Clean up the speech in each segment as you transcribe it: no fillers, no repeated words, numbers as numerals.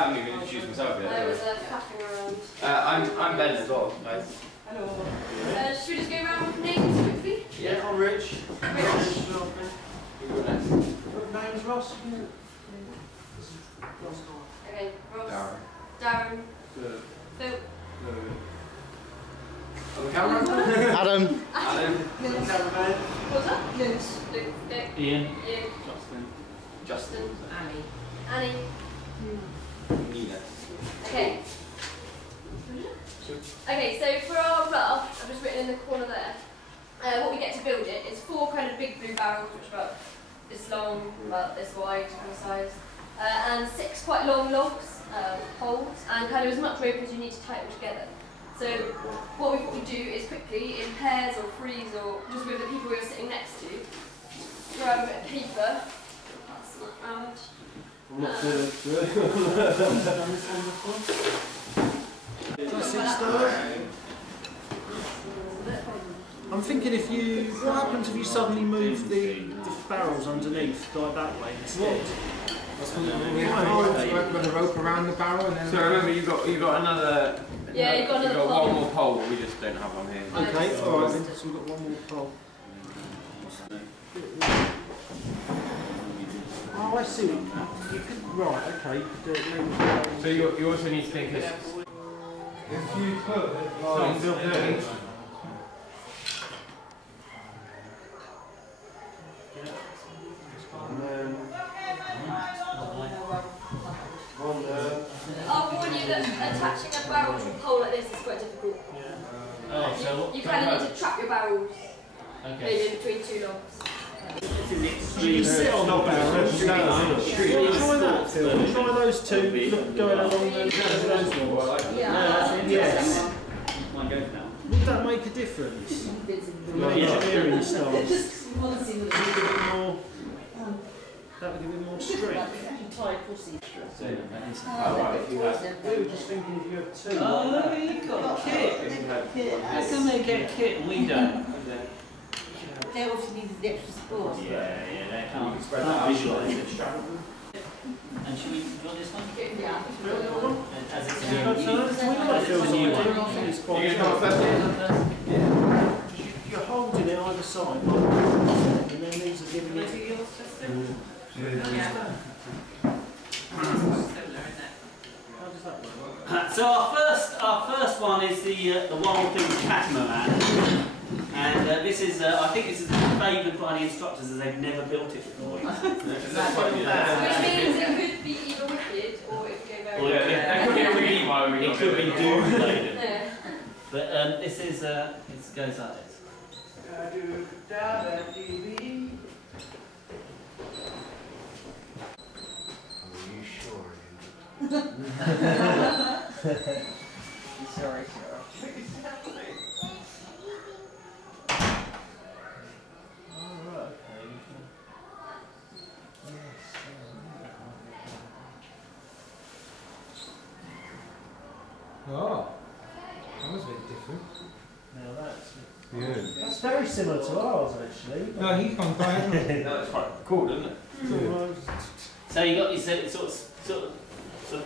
haven't even introduced myself yet. I was faffing around. I'm Ben as well, guys. Hello. Should we just go around with names quickly? Yeah, I'm Rich. Rich. Name's Ross. Okay, Ross. Darren. Phil. On the camera? Adam. What's that? Luke. Luke. Ian. Justin. Annie. Nina. Okay. Okay, so for our raft, I've just written in the corner there, what we get to build it is 4 kind of big blue barrels, which are about this long, about this wide kind of size, and 6 quite long logs, poles, and kind of as much rope as you need to tie it all together. So what we thought we'd do is quickly, in pairs or threes, or just with the people we were sitting next to, grab a bit of paper, pass it around. I'm not sure that's good. I'm thinking what happens if you suddenly move the barrels underneath, like that way instead? With a rope around the barrel and then... So remember you've got another... Yeah, you've got another one more pole, but we just don't have one here. Okay, alright then, so we've got one more pole. Oh, I see. You could, right, okay, you could do it maybe. So you also need to think of... If you put it like this... And then... One there. I'll warn you that attaching a barrel to a pole like this is quite difficult. Oh, so You kind of need to trap your barrels, okay. maybe in between 2 logs. You sit on the barrel. Try those 2, look going along those ones. Yes. Would that make a difference? From an engineering stance? That would give it more strength. We were just thinking if you have 2. Oh, you've got kit. How come they get kit and we don't? They also need the extra support. Yeah, they can't visualise it. And should we draw this one? Yeah. As it's a new one. You're holding it either side, and then these are giving it. How does that work? So our first one is the Wild Things catamaran, and this is I think this is favoured by the instructors as they've never built it before. Which means it could be either wicked or it could go very It could be doom laden. Yeah. But this is it goes like this. Sorry. Oh, that was a bit different. Now that's That's very similar to ours actually. No, he's gone quite. No, it's quite cool, isn't it? So you got your sort of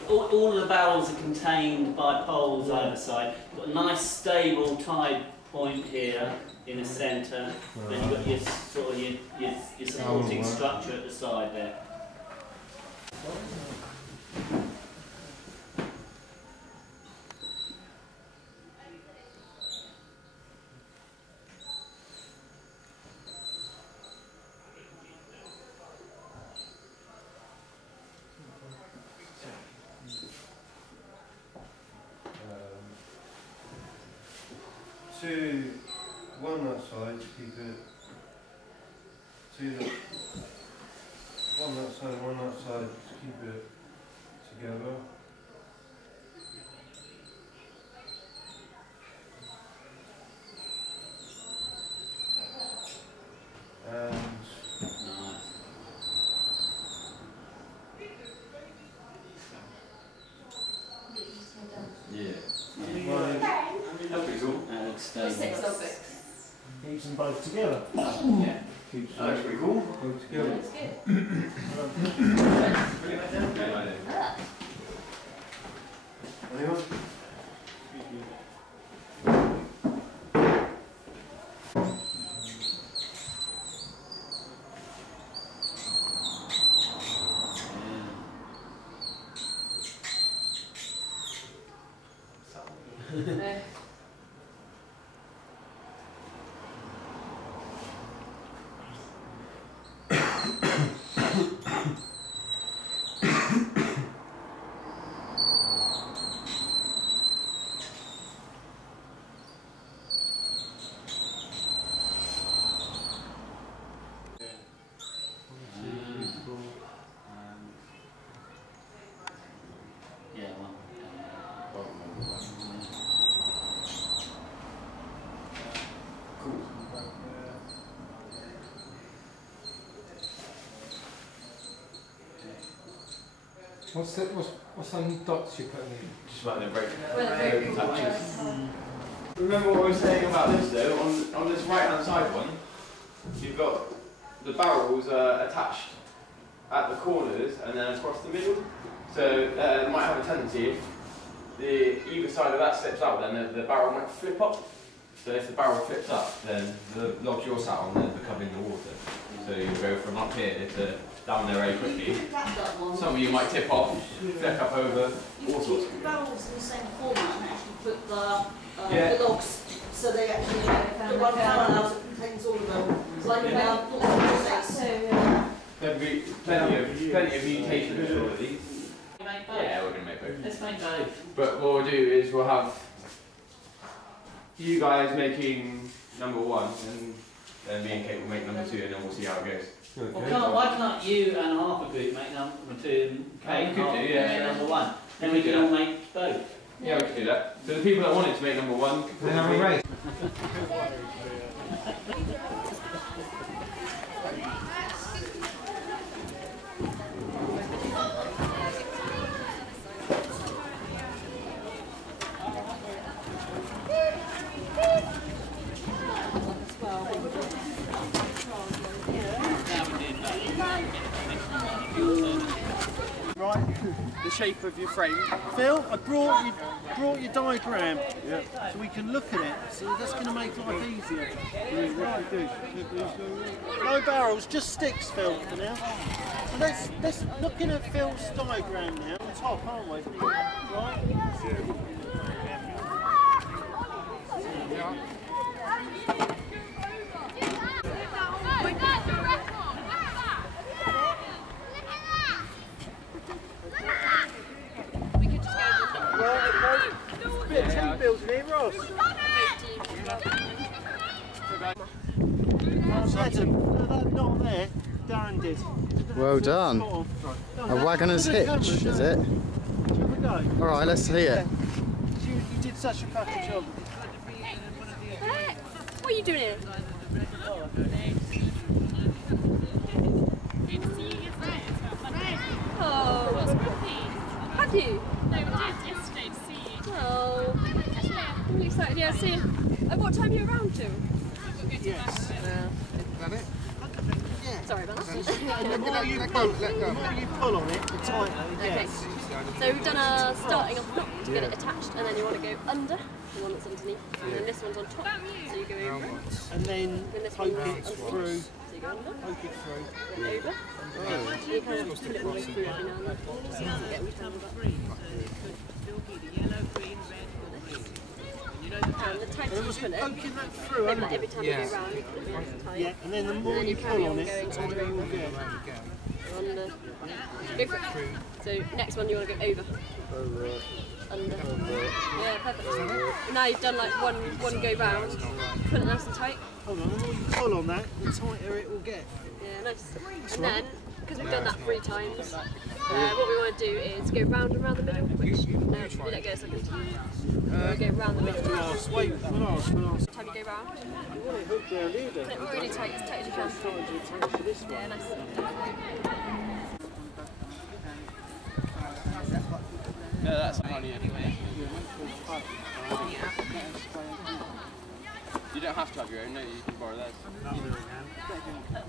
all of the barrels are contained by poles either side. You've got a nice stable tide point here in the centre. Then you've got your sort of your supporting structure at the side there. 2, 1 that side to keep it. 2 that. 1 that side, 1 that side to keep it together. And That's pretty cool. Keeps them both together. Yeah. That's pretty cool. go together. No. Yeah, well. What's some dots you're putting in? Just like the break. Where the break touches. was. Remember what I was saying about this though? On this right hand side one, you've got the barrels attached at the corners and then across the middle. So it might have a tendency if either side of that slips out, then the barrel might flip up. So if the barrel flips up, then the logs you're sat on then become in the water. So you go from up here to down there very quickly. Some of you might tip off, flick up over, all sorts. The barrels in the same format and actually put the Yeah. logs so they actually the one parallel that contains all of them. It's like There'll be plenty of mutations for all of these. Make both. Yeah, we're going to make both. Let's make both. But what we'll do is we'll have you guys making number 1 and then me and Kate will make number 2 and then we'll see how it goes. Well, why can't you and half a group make number 2 and Kate you could half do, make yeah. number 1? Then We we could can do all make both. Yeah, we can do that. So the people that wanted to make number 1 Then have a race. Right, the shape of your frame. Phil, I brought your diagram so we can look at it. So that's going to make life easier. No barrels, just sticks, Phil, for now. So let's looking at Phil's diagram now. On top, aren't we? Right. Bit of team building here, Ross. Adam, that knot there, Darren did. Well done. A wagoner's hitch, is it? All right, let's see it. You did such a cracking job. What are you doing here? Oh, have you? No, we did yesterday to see you. Oh, I'm really excited. Yeah, see. What time are you around till? Yes. Sorry about that. And the more you pull on it, the tighter it Okay. gets. So we've done a starting off knot to get it attached, and then you want to go under the one that's underneath, and then this one's on top. So you go over, And then this poke one's it through. underneath. So you go under, Poke it through. then over. And you kind of put it all the way through every now and then, just so it doesn't get all tangled up. And the tighter you put it, Poking that through, like hasn't every it? time you go round, you put it nice and tight. Yeah, and then the more then you you carry pull on on it, going the tighter it will get. Under. Go for it. So next one you want to go over. Under. Yeah, perfect. Now you've done like one go round. Put it nice and tight. Hold on, the more you pull on that, the tighter it will get. Yeah, nice. And then, because we've done that 3 times, what we want to do is go round and round the middle, which, no, you let go a second. Go round the middle. Last, wait, last. Time you go round, You want it hooked round here, put it really tight, as tight as you can. Trying to attach to this one. Yeah, nice. No, that's on you. You don't have to have your own, no, you can borrow those.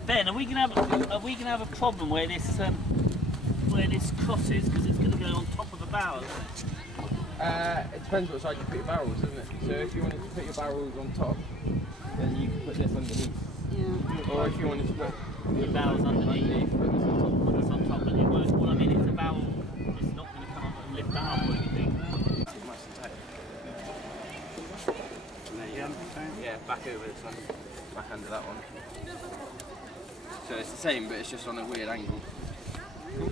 Ben, are we gonna have a problem where this crosses because it's gonna go on top of the barrel? It depends what side you put your barrels, doesn't it? So if you wanted to put your barrels on top, then you can put this underneath. Yeah. Or if you wanted to put The barrel's underneath. put this on top. Put this on top, and it won't. Well, I mean, if the barrel, it's not going to come up and lift that up or anything. Nice and tight. same, but it's just on a weird angle. Cool.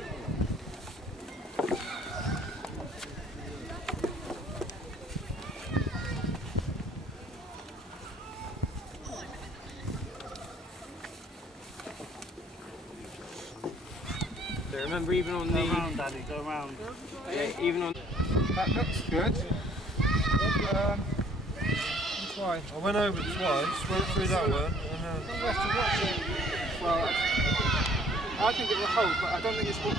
So remember, even on the... Go round, Daddy, go round. Yeah, even on... That looks good. Try. I went over it twice, went through that one, and then... We'll have to watch it. Well, I think it will hold, but I don't think it's what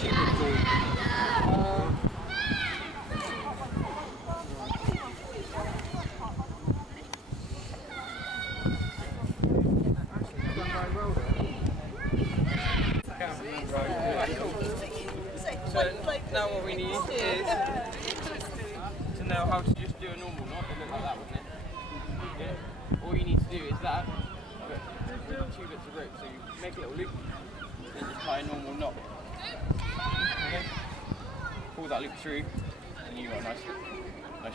Cupid do. So now what we need is to know how to just do a normal knot. It looked like that, wouldn't it? Yeah. All you need to do is that, but with 2 bits of rope. So you make a little loop, and just tie a normal knot. Okay. Pull that loop through, and you got a nice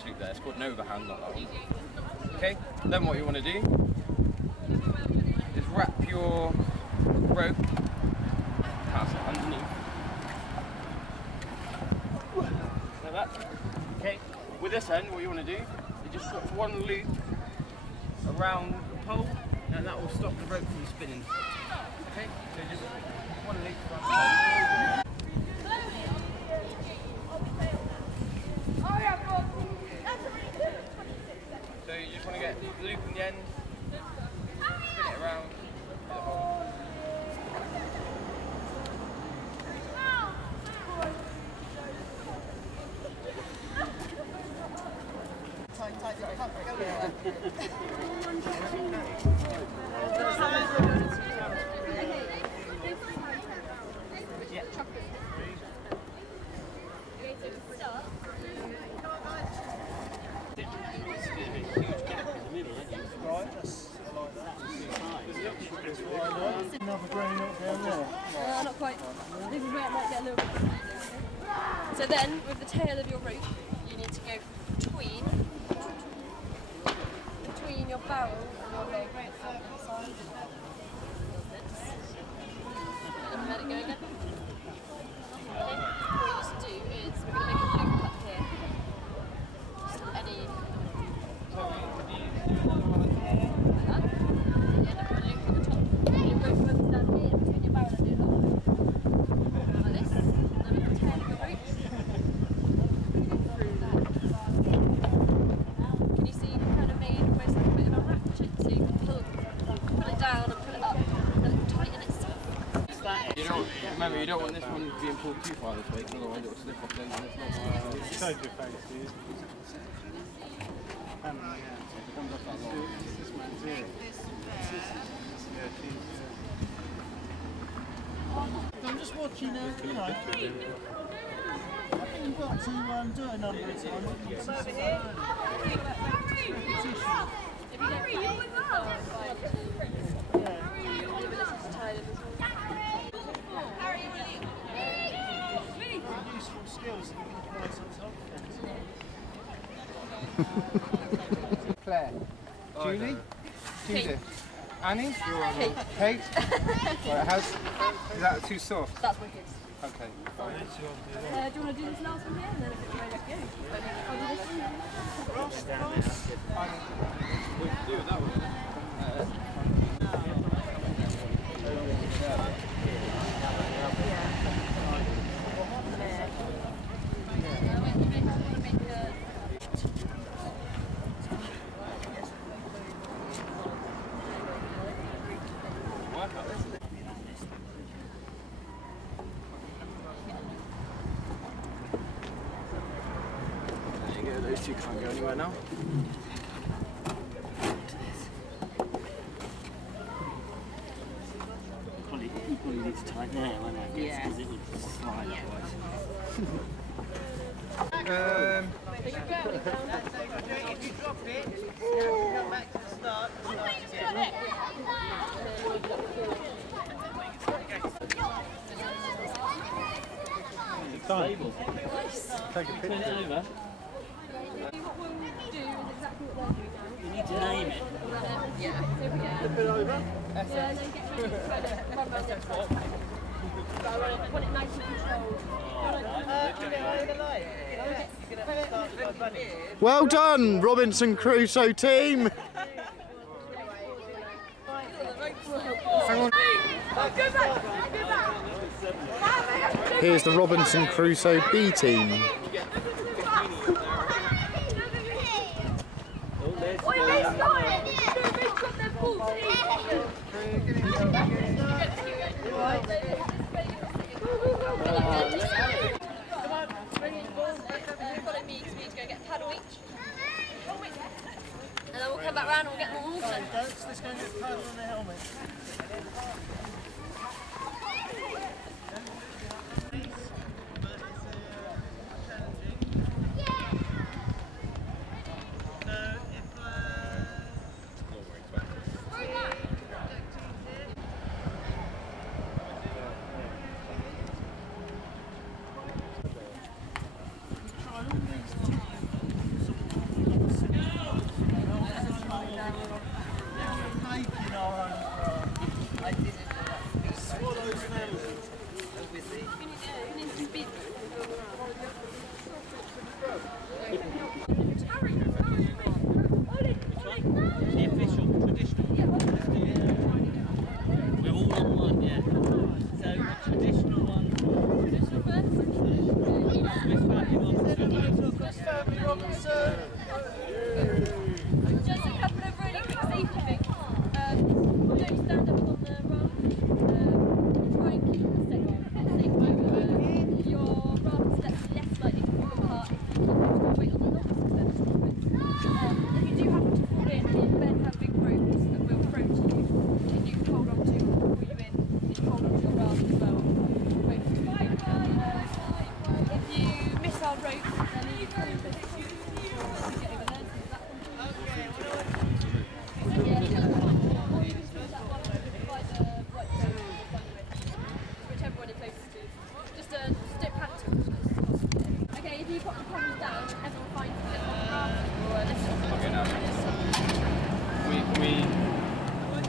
loop there. It's called an overhand knot, that one. Okay. Then what you want to do is wrap your rope, pass it underneath. Like that. Okay. With this end, what you want to do is just put one loop around the pole, and that will stop the rope from spinning. Okay. So just one loop around the pole. So you just want to get the loop in the end, spin it around the hole. Another grain up down there. Not quite. This is where it might get a little bit confusing. So then, with the tail of your rope, you need to go between your barrel and your leg. And let it go again. Okay. What you need to do is we're going to make a loop cut here. Just any. Like that. Yeah, then put a loop at the top. Your rope runs down here between your barrel and your lock. Like this. And then with the tail of your rope. Through that. Can you see you've kind of made almost like a bit of a ratchet? So you can pull it down and pull it up. And it will tighten itself. Remember, you don't want this one being pulled too far this way, because otherwise it will slip off then. Showed your face, do you? This one's here. I'm just watching, you know. I think you've got to do it a number of times. If you don't play, Useful skills that you can apply sometimes. Claire. Julie? Judith? Annie? Kate. Right, is that too soft? That's wicked. Okay. Do you want to do this last one here, and then if it's ready, let's go. I'll do this one. Do it that way. Those two can't go anywhere now. Probably need to tighten there, won't it? Yeah. Because it would slide otherwise. If you drop it, you come back to the start. Stable. Take a Turn it over. What we'll do is exactly what they're doing now. You need to name it. Yeah. So if we get Flip it over. then get want it nice and controlled. Well done, Robinson Crusoe team. Here's the Robinson Crusoe B team. Follow me because we need to go get a paddle each. And then we'll come back round and we'll get more water. Let's go and get the paddle on the helmet.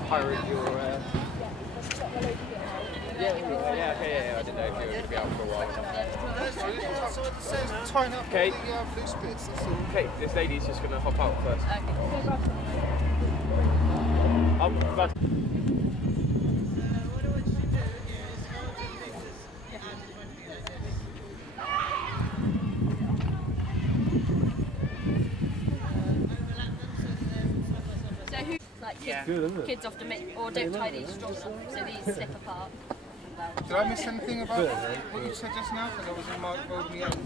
Pirate your yeah, okay, I didn't know if you were going to be out for a while. Okay. Okay, this lady's just going to hop out first. Kids often make, or don't tie these straws up, so these slip apart. Did I miss anything about what you said just now? Because I was in my road me out.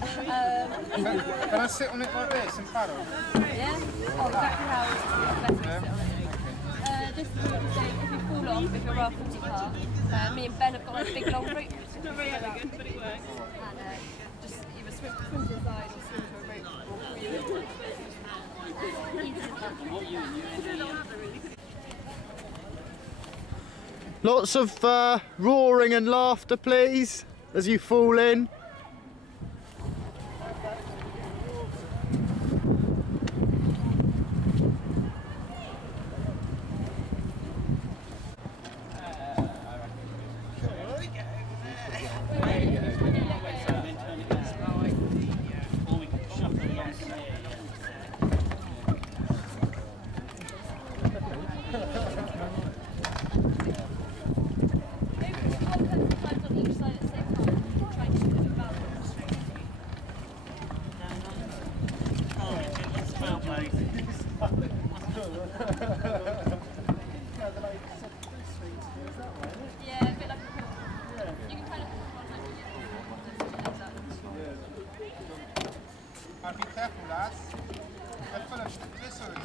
Can I sit on it like this and paddle? Yeah? Oh, exactly how it's best to sit on it. This is what I'm saying, if you fall off, if your raft falls apart, me and Ben have got like a big long rope. It's not very elegant, but it works. And just either swim to the side or swim to a rope or pull you. Lots of roaring and laughter, please, as you fall in. Be careful, lads. They're full of glycerin.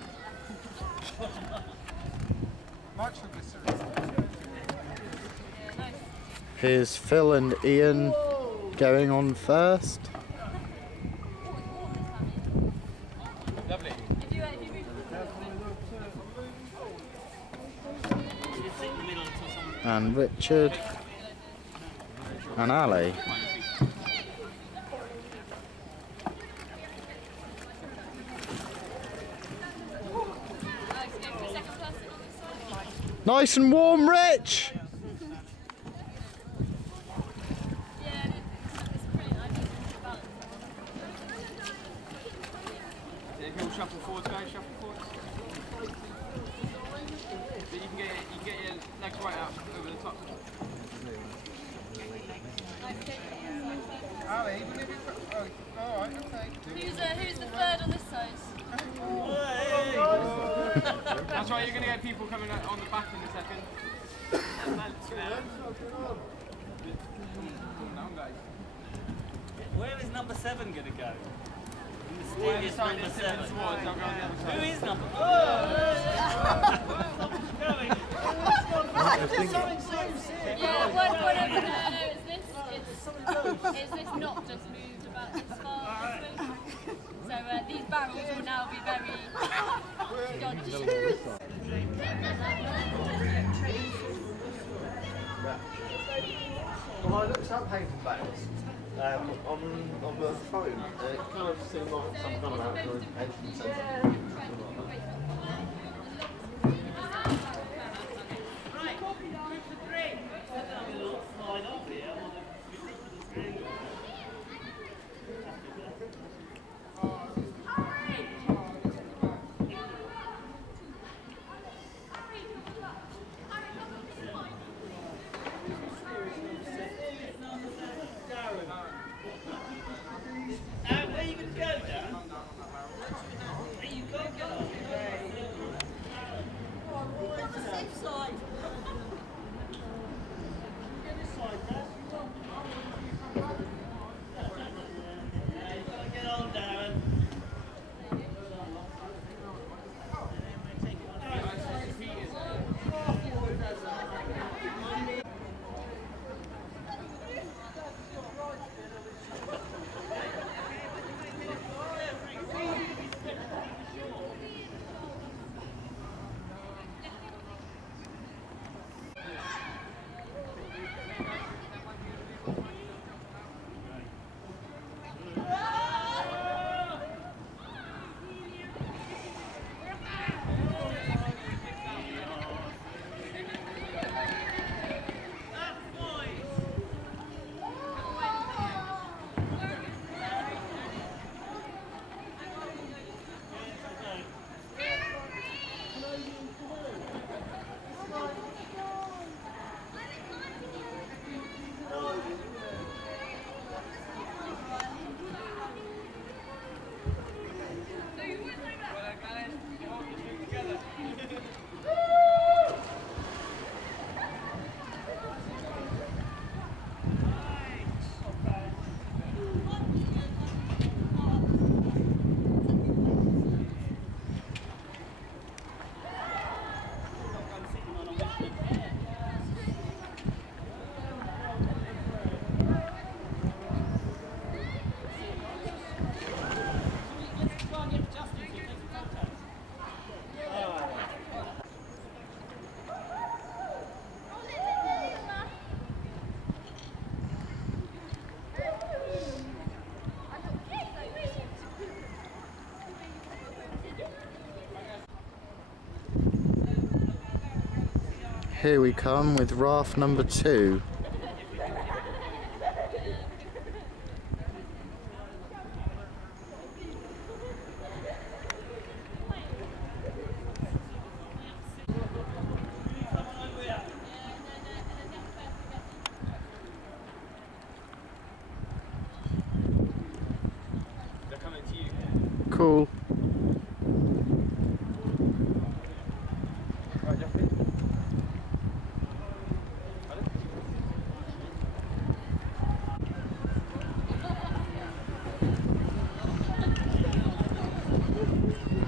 Nitroglycerin. Here's Phil and Ian going on first. Lovely. And Richard and Ali. Nice and warm, Rich! shuffle forwards, guys. Shuffle forwards. So you can get your legs right up over the top. Oh, even if it's... Oh, alright, okay. Who's the third on this side? That's right, you're going to get people coming on the back in a second. Where is number 7 going to go? Where Mysterious number 7. Who is number 4? Yeah, whatever. No, it's this not just moved about this far. So these barrels will now be very dodgy. Well, I looked up Hayden Bales on the phone, and it kind of seemed like some kind of outdoor education centre. Where are you going to go, Dan? Where you going to go? On the safe side. Get this side, Dan. You've got to get on, Darren. Here we come with raft number 2. They're coming to you. Cool. Right, Jeffrey.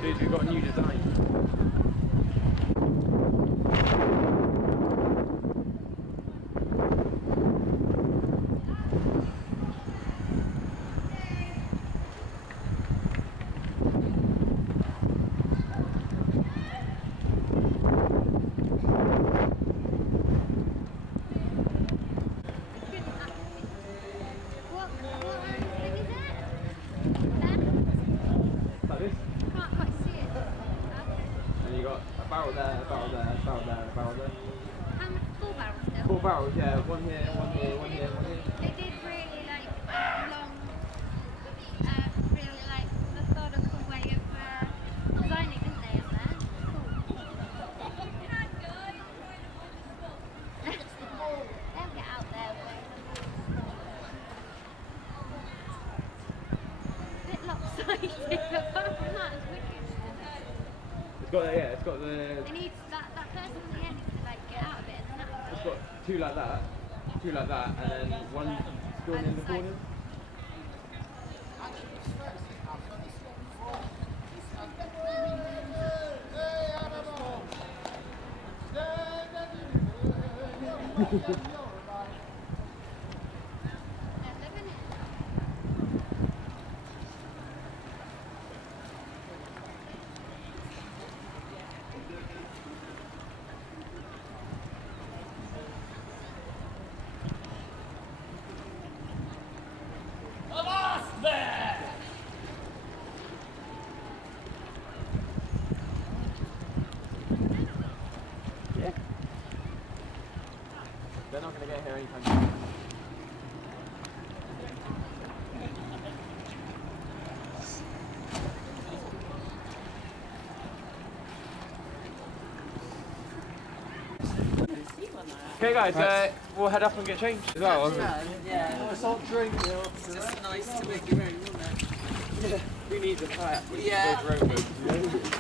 Dude, we've got a new design. It's got it's got the. They need that person at the end to like get out of it, and then It's got two like that, and then one going in the corner. They're not going to get here anytime soon. Okay guys, we'll head up and get changed as well. Yeah. It's not drink now. It's just nice to make your own, isn't it? Who needs a kayak? Yeah. Both rowboats.